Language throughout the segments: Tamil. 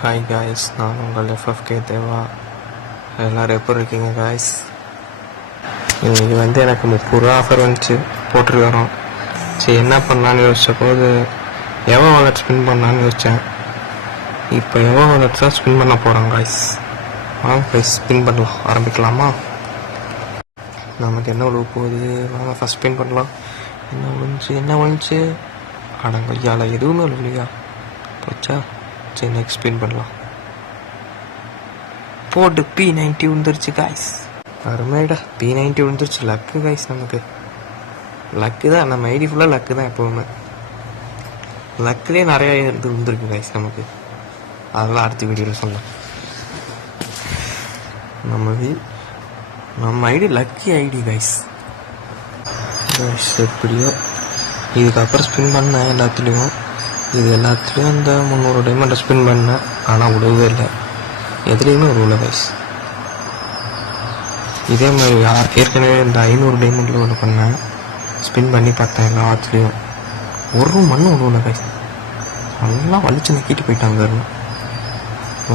ஹாய் காய்ஸ், நான் உங்கள் எஃப்எஃப்கே தேவா. எல்லோரும் எப்படி இருக்கீங்க காய்ஸ்? இன்றைக்கி எனக்கு 30 ரூபா ஆஃபர் வந்துச்சு, போட்டிருக்கிறோம். சரி என்ன பண்ணலான்னு யோசித்த போது எவ்வளோ வாலெட் ஸ்பின் பண்ணலான்னு யோசித்தேன். இப்போ எவ்வளோ வாலெட் தான் ஸ்பின் பண்ண போகிறோம் காய்ஸ். வாங்க காய்ஸ், ஸ்பின் பண்ணலாம், ஆரம்பிக்கலாமா? நமக்கு என்ன உழுவு போகுது, வாங்க ஃபஸ்ட் ஸ்பின் பண்ணலாம். என்ன விழுந்துச்சு அடங்கொய்யால் எதுவுமே இல்லையா போச்சா? சரி நெக்ஸ்ட் ஸ்பின் பண்ணலாம். போட்டு P90 விழுந்துருச்சு காய்ஸ். அருமைடா, P90 விழுந்துருச்சு. லக்கு காய்ஸ், நமக்கு லக்கு தான். நம்ம ஐடி ஃபுல்லாக லக்கு தான். எப்போவுமே லக்குலேயே நிறையா இது விழுந்துருக்கு காய்ஸ் நமக்கு. அதெல்லாம் அடுத்த வீடியோவில் சொல்லலாம். நம்ம ஐடி லக்கி ஐடி காய்ஸ். எப்படியோ இதுக்கப்புறம் ஸ்பின் பண்ணேன் எல்லாத்துலேயும். இது எல்லாத்துலேயும் அந்த 300 டைமண்டை ஸ்பின் பண்ணேன், ஆனால் விடவே இல்லை. எதுலேயுமே விடல கைஸ். இதே மாதிரி ஏற்கனவே இந்த 500 டைமண்டில் ஒன்று பண்ணேன், ஸ்பின் பண்ணி பார்த்தேன். எல்லாத்துலேயும் ஒரு மண்ணும் விடல கைஸ். நல்லா வலிச்சு நக்கிட்டு போயிட்டாங்க.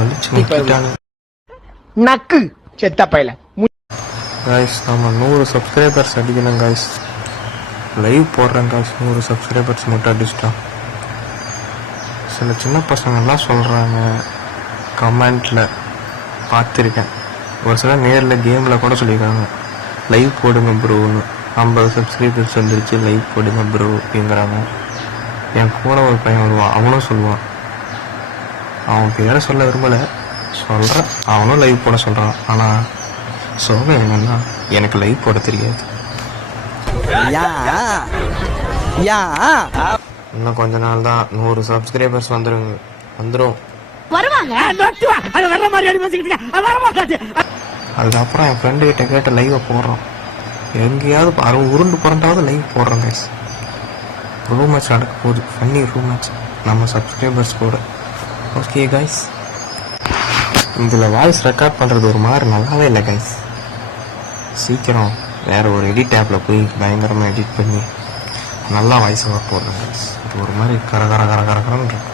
வலிச்சு நக்கிட்டாங்க நக்கு செத்த பையல கைஸ். நம்ம 100 சப்ஸ்கிரைபர்ஸ் அடிக்கணும் கைஸ். லைவ் போடுறேன் கைஸ். 100 சப்ஸ்கிரைபர்ஸ் மட்டும் அடிச்சிட்டோம். சில சின்ன பசங்கள்லாம் சொல்கிறாங்க, கமெண்ட்டில் பார்த்துருக்கேன். ஒரு சில நேரில் கேமில் கூட சொல்லியிருக்காங்க, லைவ் போடுங்க ப்ரோன்னு. 50 சப்ஸ்கிரைபர்ஸ் வந்துருச்சு, லைவ் போடுங்க ப்ரோ அப்படிங்கிறாங்க. என் கூட ஒரு பையன் வருவான், அவனும் சொல்லுவான். அவன் பேரை சொல்ல விரும்பலை, சொல்கிறேன். அவனும் லைவ் போட சொல்கிறான். ஆனால் சோகம் என்னன்னா, எனக்கு லைவ் போட தெரியாது. இன்னும் கொஞ்ச நாள் தான் 100 சப்ஸ்கிரைபர்ஸ் வந்துடும். அதுக்கப்புறம் என் ஃப்ரெண்டு கிட்ட கேட்ட லைவை போடுறோம். எங்கேயாவது உருண்டு புரண்டாவது லைவ் போடுறோம் கைஸ். ரூம் மேட்ச் நடக்க போகுது, ஃபன்னி ரூம் மேட்ச் நம்ம சப்ஸ்கிரைபர்ஸ் கூட. ஓகே கைஸ், இதில் வாய்ஸ் ரெக்கார்ட் பண்ணுறது ஒரு மாதிரி நல்லாவே இல்லை கைஸ். சீக்கிரம் வேறு ஒரு எடிட் ஆப்பில் போய் பயங்கரமாக எடிட் பண்ணி நல்லா வாய்ஸ் ஓவர் போடுறேன் கைஸ். இது ஒரு மாதிரி கரகரன்னு இருக்கும்.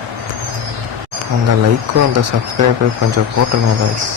அந்த லைக்கும் அந்த சப்ஸ்கிரைபர் கொஞ்சம் போட்டுருங்க கைஸ்.